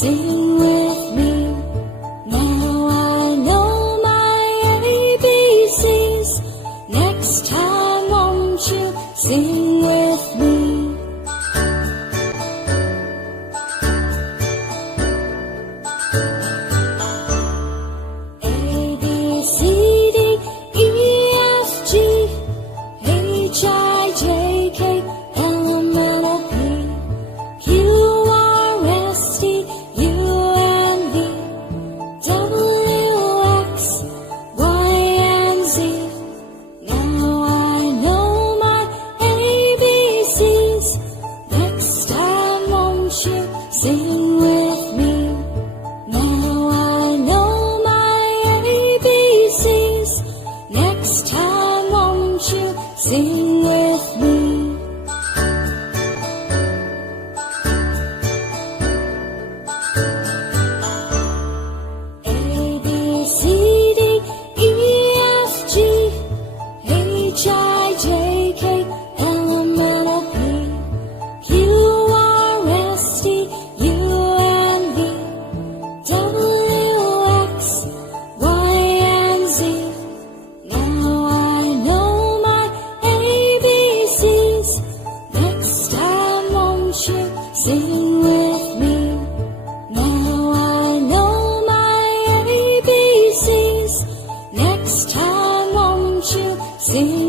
Sing with me. Now I know my ABCs. Next time won't you sing with me? A, B, C, D, E, F, G, H, I, J, K, L, M, N, O, P, Q, R, S, T, U, and V, W, X, Y, and Z. Now I know my ABCs. Next time won't you sing with me? Now I know my ABCs. Next time won't you sing with me? A, B, C, D, E, F, G, H, I, J, K, L, M, N, O, P, Q, R, S, T, U, and V, W, X, Y, and Z. Now I know my ABCs. Next time won't you sing with me? Now I know my ABCs. Next time won't you sing